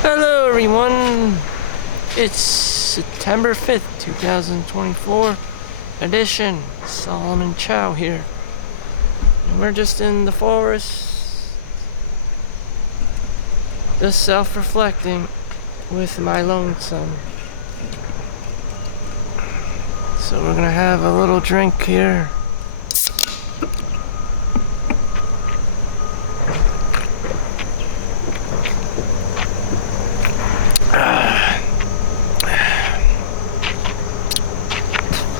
Hello everyone, it's September 5th, 2024 edition. Solomon Chau here. And we're just in the forest, just self-reflecting with my lonesome. So we're gonna have a little drink here.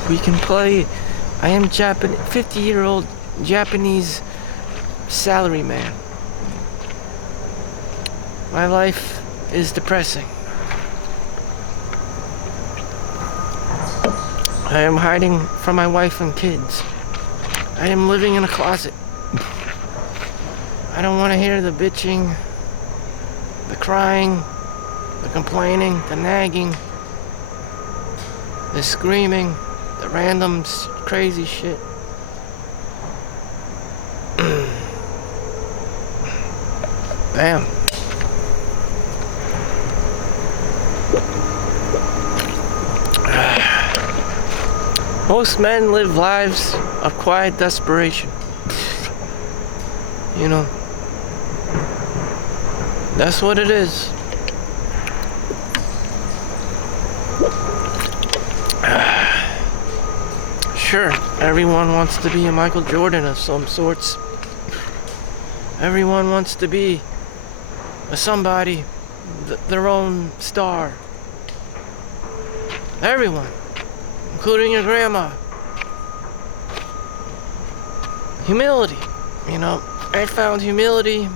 We can play. I am 50-year-old Japanese salaryman. My life is depressing. I am hiding from my wife and kids. I am living in a closet. I don't want to hear the bitching, the crying, the complaining, the nagging, the screaming, the random crazy shit. Bam. Most men live lives of quiet desperation. You know, that's what it is. Sure, everyone wants to be a Michael Jordan of some sorts. Everyone wants to be a somebody, their own star. Everyone, including your grandma. Humility, you know. I found humility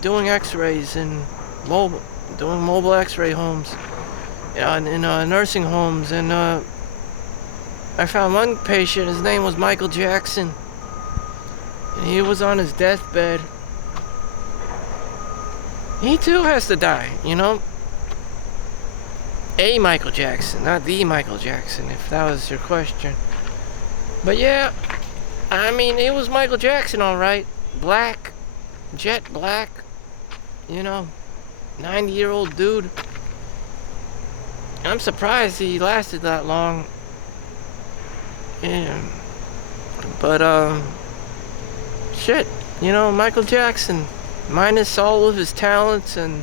doing x-rays in doing mobile x-ray homes, in nursing homes, and I found one patient, his name was Michael Jackson, and he was on his deathbed. He too has to die, you know? A Michael Jackson, not the Michael Jackson, if that was your question. But yeah, I mean, it was Michael Jackson, alright. Black, jet black, 90-year-old dude. I'm surprised he lasted that long. Yeah, but shit, Michael Jackson, minus all of his talents and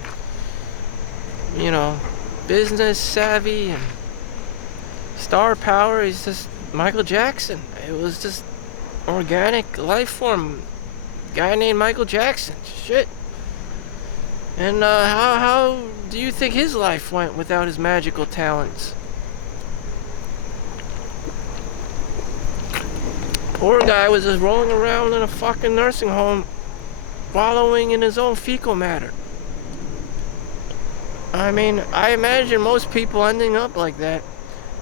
business savvy and star power, he's just Michael Jackson. It was just organic life form, guy named Michael Jackson. Shit. And how do you think his life went without his magical talents? Poor guy was just rolling around in a fucking nursing home, wallowing in his own fecal matter. I mean, I imagine most people ending up like that,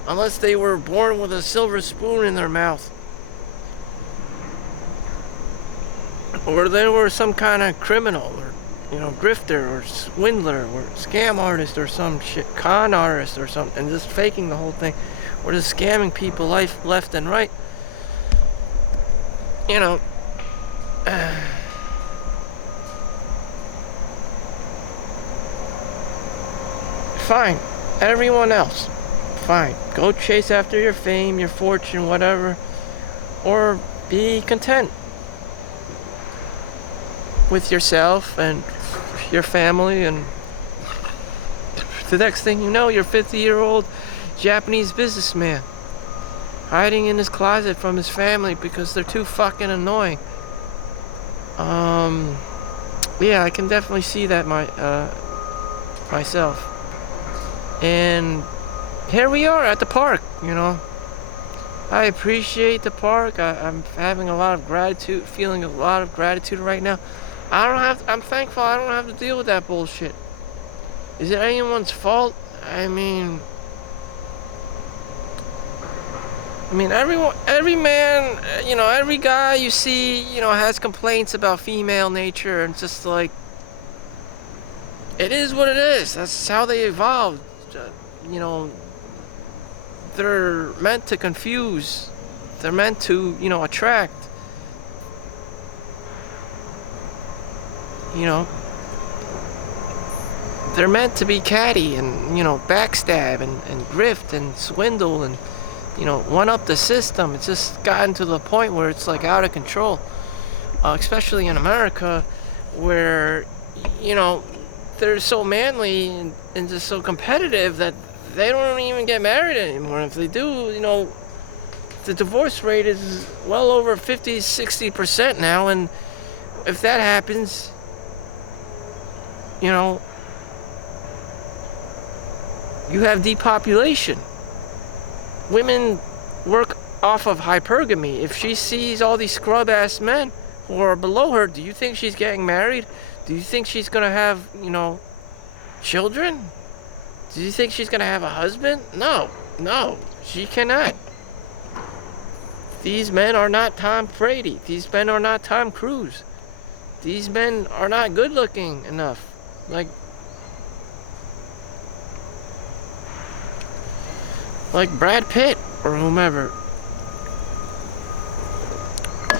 unless they were born with a silver spoon in their mouth. Or they were some kind of criminal, or, grifter, or swindler, or scam artist, or some shit, con artist, or something, and just faking the whole thing. Or just scamming people left and right. Fine. Everyone else, fine. Go chase after your fame, your fortune, whatever. Or be content with yourself and your family, and the next thing you know, you're a 50-year-old Japanese businessman hiding in his closet from his family because they're too fucking annoying. Yeah, I can definitely see that myself. And here we are at the park, I appreciate the park. I'm having a lot of gratitude, feeling a lot of gratitude right now. I'm thankful I don't have to deal with that bullshit. Is it anyone's fault? I mean, every man, every guy you see, has complaints about female nature, and it's just like, it is what it is. That's how they evolved. They're meant to confuse. They're meant to, attract. they're meant to be catty and, backstab and grift and swindle and, one up the system. It's just gotten to the point where it's like out of control, especially in America, where, they're so manly and just so competitive that they don't even get married anymore. If they do, the divorce rate is well over 50-60% now, and if that happens, you have depopulation. Women work off of hypergamy. If she sees all these scrub-ass men who are below her, do you think she's getting married? Do you think she's gonna have, children? Do you think she's gonna have a husband? No, she cannot. These men are not Tom Brady. These men are not Tom Cruise. These men are not good looking enough. Like Brad Pitt or whomever.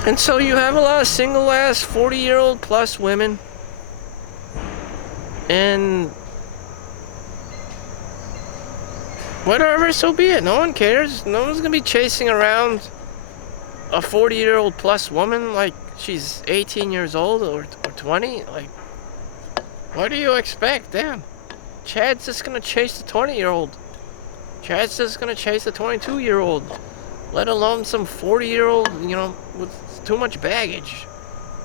And so you have a lot of single ass 40-year-old plus women. And whatever, so be it. No one cares. No one's gonna be chasing around a 40-year-old plus woman like she's 18 years old or 20. Like, what do you expect? Damn. Chad's just gonna chase the 20-year-old. Chad's just gonna chase the 22-year-old. Let alone some 40-year-old, with too much baggage.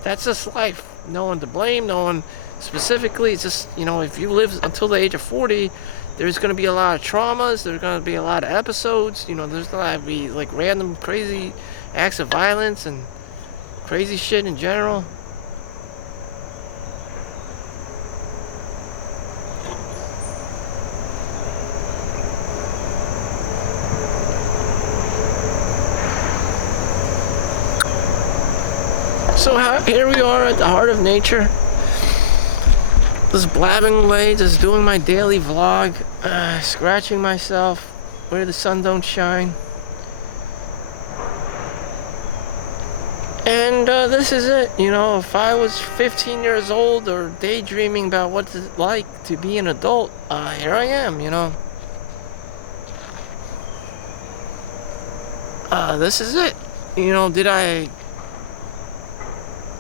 That's just life. No one to blame, no one specifically. It's just, if you live until the age of 40, there's going to be a lot of traumas. There's going to be a lot of episodes. There's going to be like random crazy acts of violence and crazy shit in general. So here we are at the heart of nature. Just blabbing away, just doing my daily vlog, scratching myself where the sun don't shine. And this is it. If I was 15 years old or daydreaming about what it's like to be an adult, here I am, This is it. Did I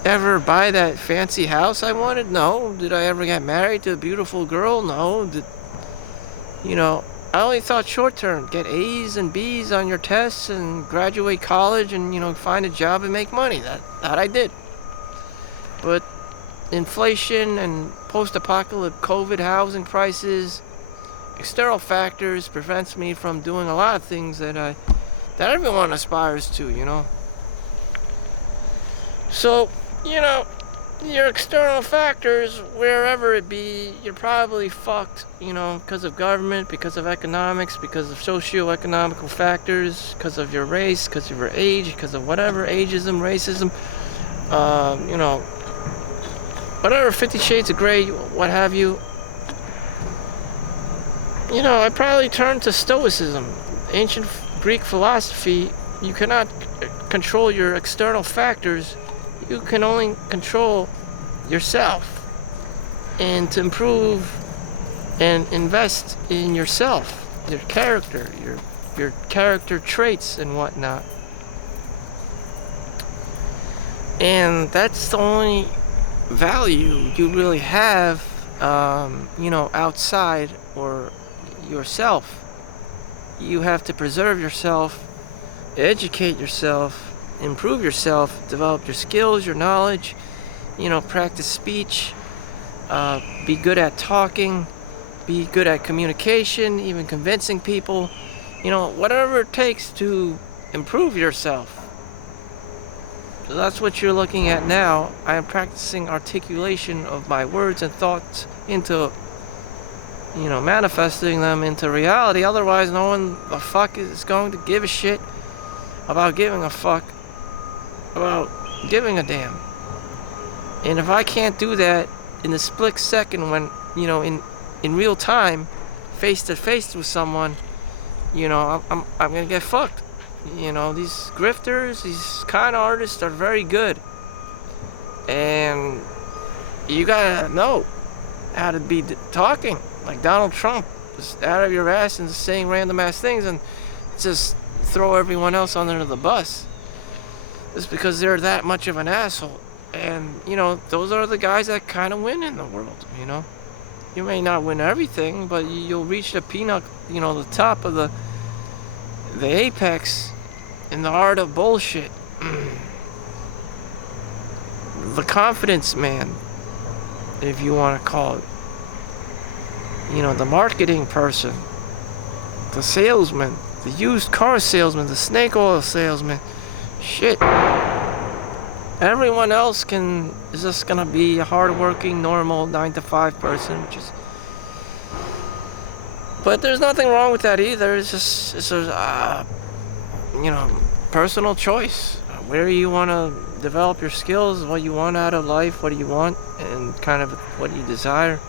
ever buy that fancy house I wanted? No. Did I ever get married to a beautiful girl? No. I only thought short term. Get A's and B's on your tests and graduate college and, find a job and make money. That I did. But inflation and post-apocalyptic COVID housing prices, external factors prevents me from doing a lot of things that everyone aspires to, So, your external factors, wherever it be, you're probably fucked, because of government, because of economics, because of socio-economical factors, because of your race, because of your age, because of whatever, ageism, racism, whatever, 50 Shades of Grey, what have you. I probably turned to Stoicism, ancient Greek philosophy. You cannot control your external factors. You can only control yourself, and to improve and invest in yourself, your character, your character traits and whatnot. And that's the only value you really have, outside or yourself. You have to preserve yourself, educate yourself, improve yourself, develop your skills, your knowledge, practice speech, be good at talking, be good at communication, even convincing people, whatever it takes to improve yourself. So that's what you're looking at now. I am practicing articulation of my words and thoughts into, manifesting them into reality. Otherwise, no one the fuck is going to give a shit about giving a fuck about giving a damn. And if I can't do that in the split second when, in real time, face to face with someone, I'm gonna get fucked. These grifters, these con artists are very good. And you gotta know how to be talking. like Donald Trump, just out of your ass and just saying random ass things and just throw everyone else under the bus. It's because they're that much of an asshole. And, you know, those are the guys that kind of win in the world, you know. You may not win everything, but you'll reach the the top of the apex in the art of bullshit. The confidence man, if you want to call it. You know, the marketing person, the salesman, the used car salesman, the snake oil salesman. Shit. Everyone else is just gonna be a hardworking, normal 9-to-5 person, but there's nothing wrong with that either. It's a personal choice. Where you want to develop your skills, what you want out of life, what do you want, and kind of what you desire.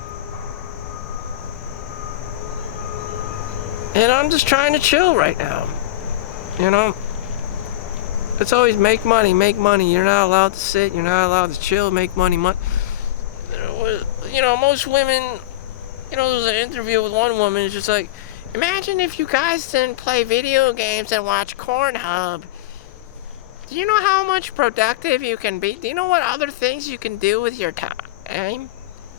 And I'm just trying to chill right now. You know? It's always make money. You're not allowed to sit. You're not allowed to chill. Make money. You know, most women, you know, there was an interview with one woman. It's just like, imagine if you guys didn't play video games and watch Pornhub. Do you know how much productive you can be? Do you know what other things you can do with your time?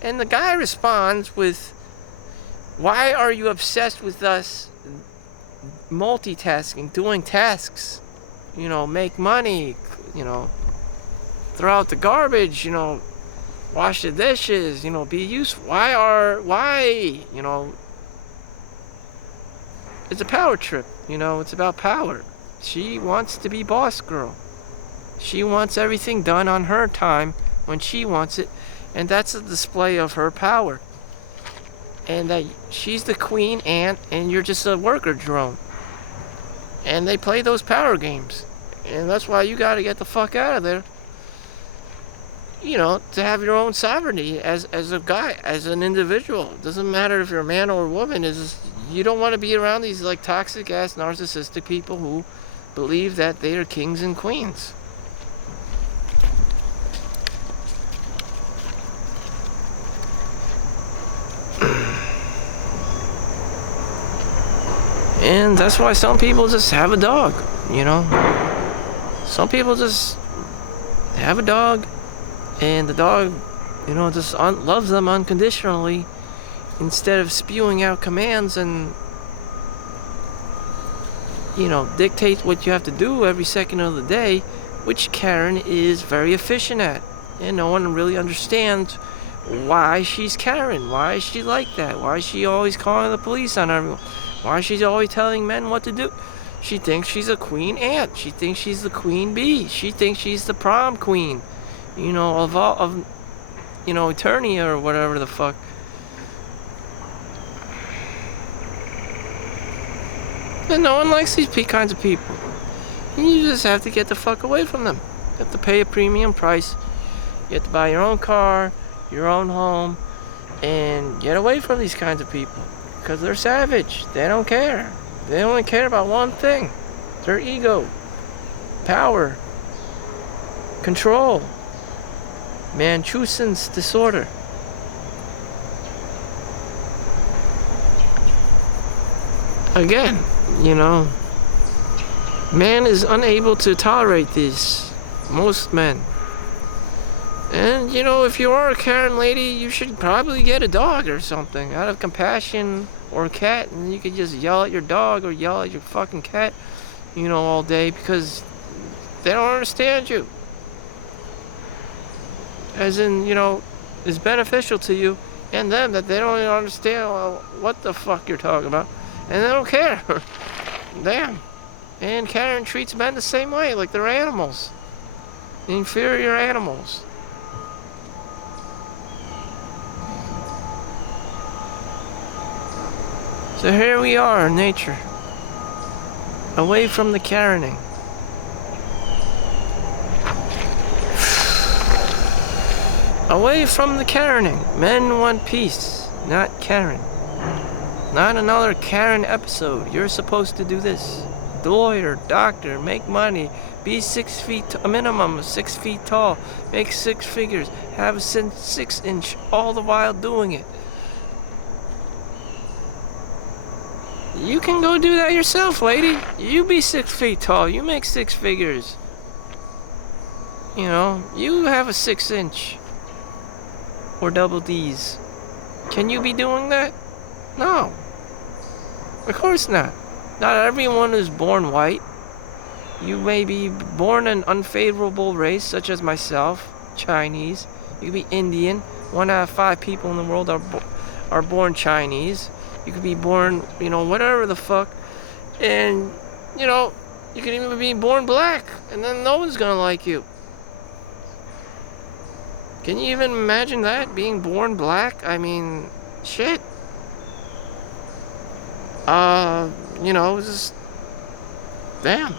And the guy responds with, why are you obsessed with us multitasking, doing tasks? You know, make money, you know, throw out the garbage, you know, wash the dishes, you know, be useful. Why, you know, it's a power trip, you know, it's about power. She wants to be boss girl. She wants everything done on her time when she wants it, and that's a display of her power. And that she's the queen ant and you're just a worker drone. And they play those power games. And that's why you gotta get the fuck out of there. You know, to have your own sovereignty as a guy, as an individual. It doesn't matter if you're a man or a woman. You don't want to be around these like toxic ass narcissistic people who believe that they are kings and queens. And that's why some people just have a dog, you know. Some people just have a dog, and the dog, you know, just loves them unconditionally instead of spewing out commands and, you know, dictate what you have to do every second of the day, which Karen is very efficient at. And no one really understands why she's Karen, why is she like that, why is she always calling the police on everyone. Why she's always telling men what to do? She thinks she's a queen ant. She thinks she's the queen bee. She thinks she's the prom queen, you know, of Eternia or whatever the fuck. And no one likes these kinds of people. And you just have to get the fuck away from them. You have to pay a premium price. You have to buy your own car, your own home, and get away from these kinds of people. Because they're savage. They don't care. They only care about one thing. Their ego. Power. Control. Manchuson's disorder. Again, you know, man is unable to tolerate this. Most men. And, you know, if you are a Karen lady, you should probably get a dog or something out of compassion, or a cat, and you could just yell at your dog or yell at your fucking cat, you know, all day because they don't understand you. As in, you know, it's beneficial to you and them that they don't even understand what the fuck you're talking about, and they don't care. Damn. And Karen treats men the same way, like they're animals. Inferior animals. So here we are in nature, away from the Karening. Away from the Karening. Men want peace, not Karen. Not another Karen episode. You're supposed to do this. Lawyer, doctor, make money, be 6 feet, a minimum of 6 feet tall, make 6 figures, have a 6-inch, all the while doing it. You can go do that yourself, lady. You be 6 feet tall. You make 6 figures. You know, you have a 6-inch. Or double D's. Can you be doing that? No. Of course not. Not everyone is born white. You may be born an unfavorable race, such as myself, Chinese. You could be Indian. 1 out of 5 people in the world are born Chinese. You could be born, whatever the fuck. And, you could even be born black. And then no one's gonna like you. Can you even imagine that? Being born black? I mean, shit. Just... Damn.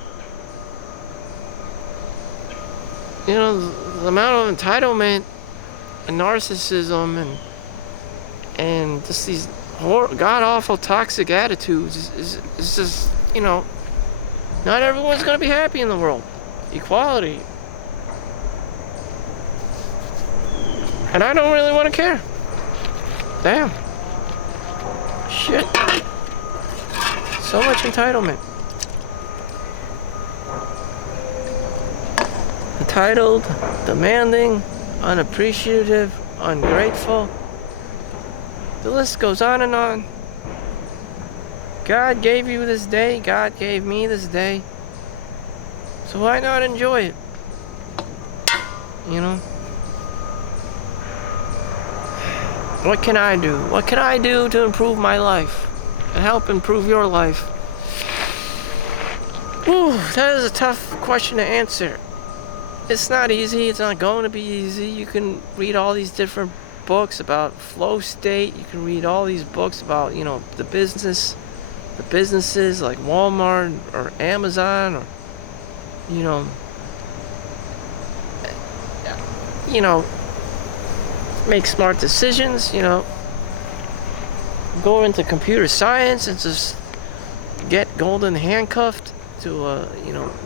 The amount of entitlement and narcissism and just these god-awful toxic attitudes is just, not everyone's gonna be happy in the world. Equality. And I don't really want to care. Damn. Shit. So much entitlement. Entitled, demanding, unappreciative, ungrateful. The list goes on and on. God gave you this day. God gave me this day. So why not enjoy it? What can I do? What can I do to improve my life and help improve your life? Whew, that is a tough question to answer. It's not easy. It's not going to be easy. You can read all these different books about flow state. You can read all these books about, the businesses like Walmart or Amazon or, make smart decisions, go into computer science and just get golden handcuffed to a,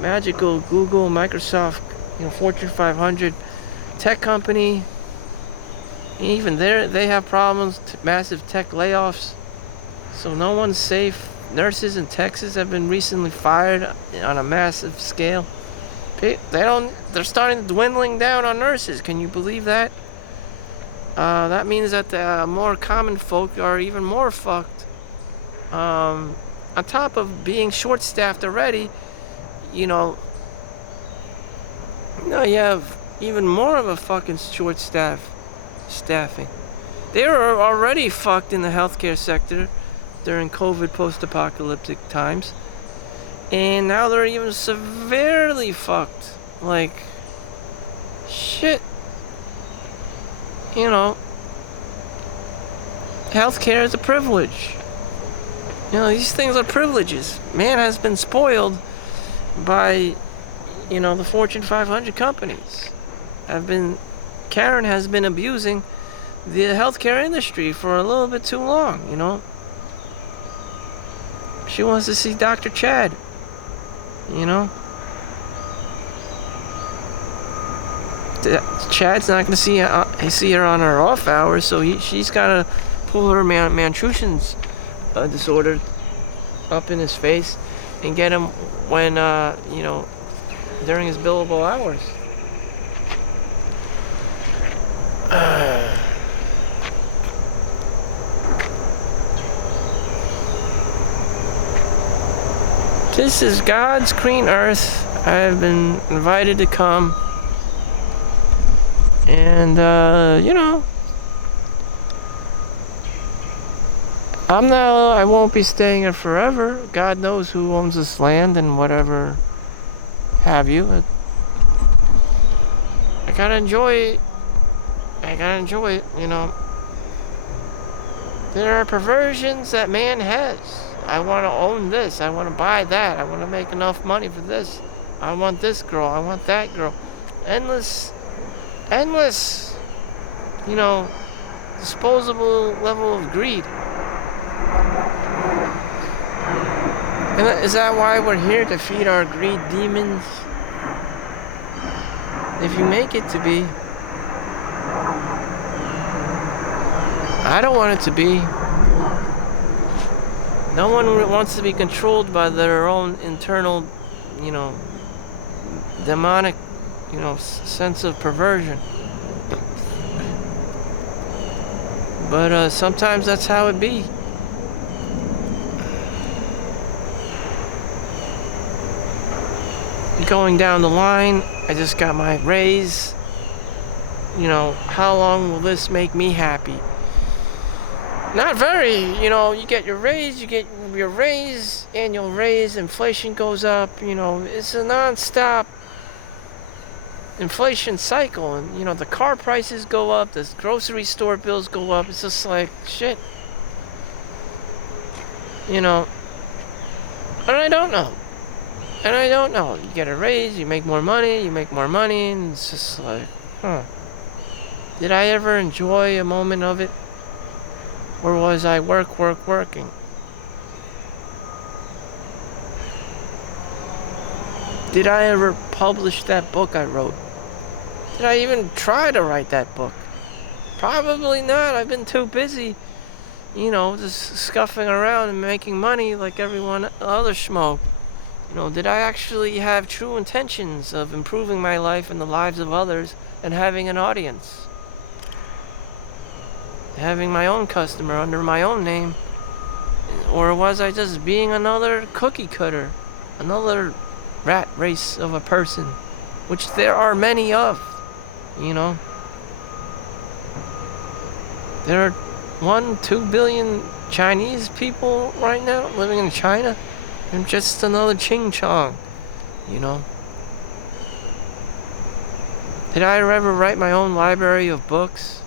magical Google, Microsoft, Fortune 500 tech company. And even there, they have problems, massive tech layoffs. So no one's safe. Nurses in Texas have been recently fired on a massive scale. They're starting dwindling down on nurses. Can you believe that? That means that the more common folk are even more fucked. On top of being short-staffed already, you have even more of a fucking staffing. They were already fucked in the healthcare sector during COVID post-apocalyptic times. And now they're even severely fucked. Like, shit. Healthcare is a privilege. These things are privileges. Man has been spoiled by, the Fortune 500 companies. Karen has been abusing the healthcare industry for a little bit too long, She wants to see Dr. Chad, Chad's not going to see her on her off hours, so she's got to pull her Manchurian's disorder up in his face and get him when, during his billable hours. This is God's green earth. I have been invited to come. And, I won't be staying here forever. God knows who owns this land and whatever have you. I gotta enjoy it. There are perversions that man has. I want to own this. I want to buy that. I want to make enough money for this. I want this girl. I want that girl. Endless, disposable level of greed. And is that why we're here, to feed our greed demons? If you make it to be. I don't want it to be. No one wants to be controlled by their own internal, you know, demonic, you know, sense of perversion. But sometimes that's how it be. Going down the line, I just got my raise. You know, how long will this make me happy? Not very. You know, you get your raise, annual raise, inflation goes up. You know, it's a non-stop inflation cycle. And, you know, the car prices go up, the grocery store bills go up. It's just like, shit. You know, and I don't know. You get a raise, you make more money, and it's just like, did I ever enjoy a moment of it? Or was I working? Did I ever publish that book I wrote? Did I even try to write that book? Probably not. I've been too busy, you know, just scuffing around and making money like everyone other schmo. You know, did I actually have true intentions of improving my life and the lives of others and having an audience? Having my own customer under my own name? Or was I just being another cookie cutter? Another rat race of a person? Which there are many of, you know? There are 1-2 billion Chinese people right now living in China. I'm just another Ching Chong, you know. Did I ever write my own library of books?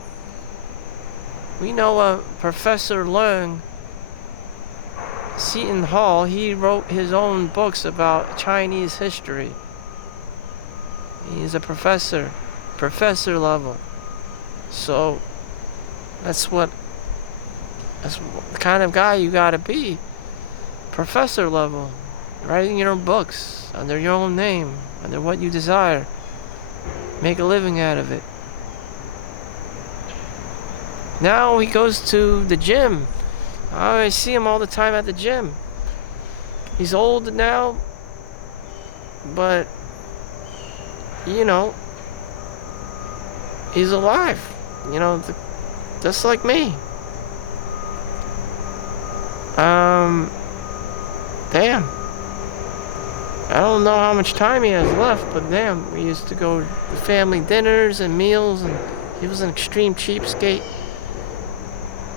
We know Professor Leung, Seton Hall, he wrote his own books about Chinese history. He's a professor level. So that's the kind of guy you gotta be. Professor level, writing your own books under your own name, under what you desire. Make a living out of it. Now he goes to the gym. I see him all the time at the gym. He's old now, but, you know, he's alive. You know, just like me. Damn. I don't know how much time he has left, but damn, we used to go to family dinners and meals, and he was an extreme cheapskate.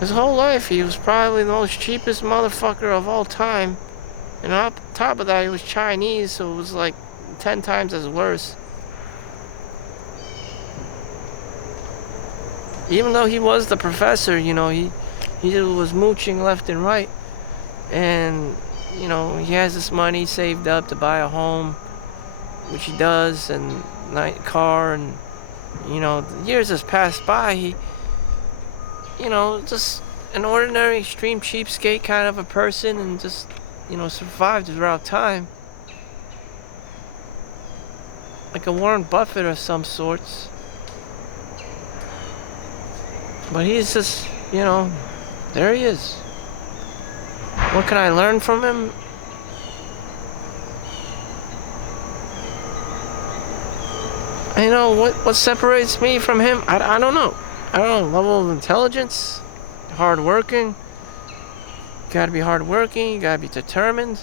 His whole life, he was probably the most cheapest motherfucker of all time. And on top of that, he was Chinese, so it was like 10 times as worse. Even though he was the professor, you know, he was mooching left and right. And, you know, he has this money saved up to buy a home, which he does, and nice car, and, you know, the years has passed by. He, you know, just an ordinary extreme cheapskate kind of a person, and just, you know, survived throughout time. Like a Warren Buffett of some sorts. But he's just, you know, there he is. What can I learn from him? You know, what separates me from him? I don't know. I don't know. Level of intelligence, hardworking. You gotta be hardworking. You gotta be determined.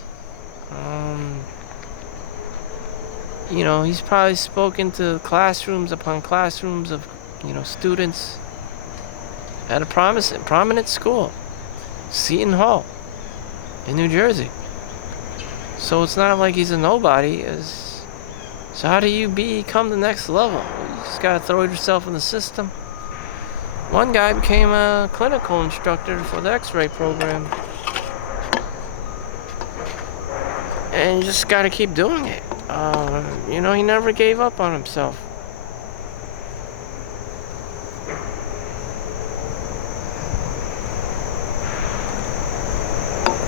You know, he's probably spoken to classrooms upon classrooms of, you know, students at a prominent school, Seton Hall, in New Jersey. So it's not like he's a nobody. So how do you become the next level? You just gotta throw yourself in the system. One guy became a clinical instructor for the X-ray program. And you just gotta keep doing it. You know, he never gave up on himself.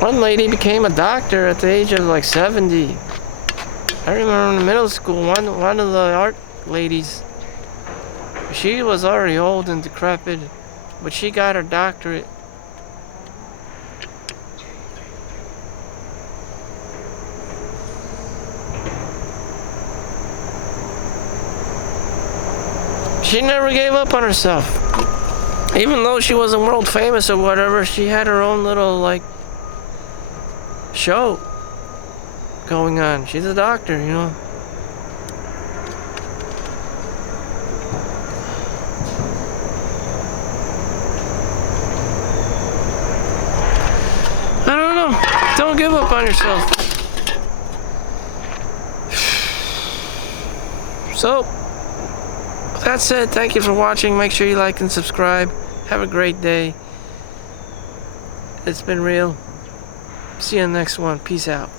One lady became a doctor at the age of like 70. I remember in middle school, one of the art ladies, she was already old and decrepit, but she got her doctorate. she never gave up on herself. Even though she wasn't world famous or whatever, she had her own little, like, show going on. She's a doctor, you know. I don't know. Don't give up on yourself. So, with that said, thank you for watching. Make sure you like and subscribe. Have a great day. It's been real. See you in the next one. Peace out.